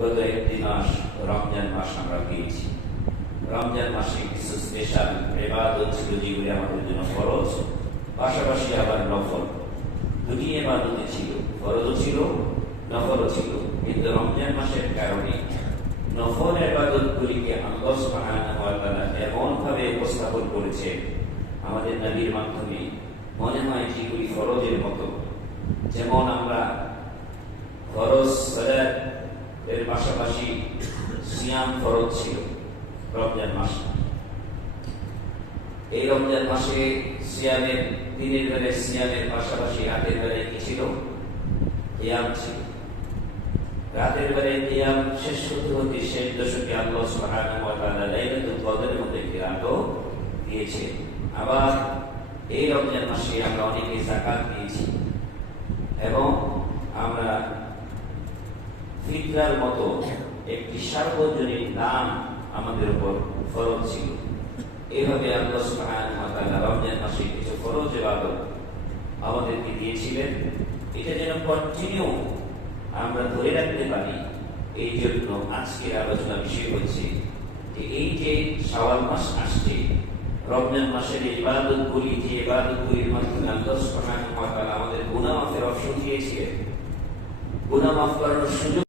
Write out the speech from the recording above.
গত একটি মাস রমজান মাস আমরা পেয়েছি। রমজান মাসে কিছু স্পেশাল ইবাদত ছিল যেগুলি আমাদের জন্য ফরজ, পাশাপাশি আবার নফল। দুটি ইবাদতই ছিল, ফরজও ছিল, নফলও ছিল। কিন্তু রমজান মাসের কারণে নফল ইবাদতগুলিকে আল্লাহ সুবহানাহু ওয়া তাআলা এমন ভাবে উপস্থাপন করেছে আমাদের নবীর মাধ্যমে, মনে হয় যেগুলি ফরজের মতো। যেমন আমরা ফরজ সালাত এর পাশাপাশি সিয়াম ফরজ ছিল রমজান মাসে। এই রমজান মাসে সিয়ামের দিনের বেলায় সিয়ামের পাশাপাশি রাতের বেলায় কি ছিল? কিয়াম ছিল। রাতের বেলায় কিয়াম শেষ হতে হতে শেষ দশকে আল্লাহ সুবহানাহু ওয়া তাআলা লাইলাতুল কদরের মধ্যে কিরাতও দিয়েছে। আবার এই রমজান মাসে আমরা অনেকে যাকাত দিয়েছি এবং আমরা ফিতরার মতো একটি সার্বজনীন দান আমাদের উপর ফরজ ছিল। এইভাবে আল্লাহ সুবহানাহু ওয়া তাআলা রমজান মাসে কিছু ফরজ ইবাদত আমাদেরকে দিয়েছিলেন। এটা যেন কন্টিনিউ আমরা ধরে রাখতে পারি, এই জন্য আজকের আলোচনা বিষয় হচ্ছে যে এই যে শাওয়াল মাস আসছে, রমজান মাসের ইবাদতগুলি, যে ইবাদতগুলির মাধ্যমে আল্লাহ সুবহানাহু ওয়া তাআলা আমাদের গুনাহ মাফের অপশন দিয়েছিলেন, গুনাহ মাফ করার সুযোগ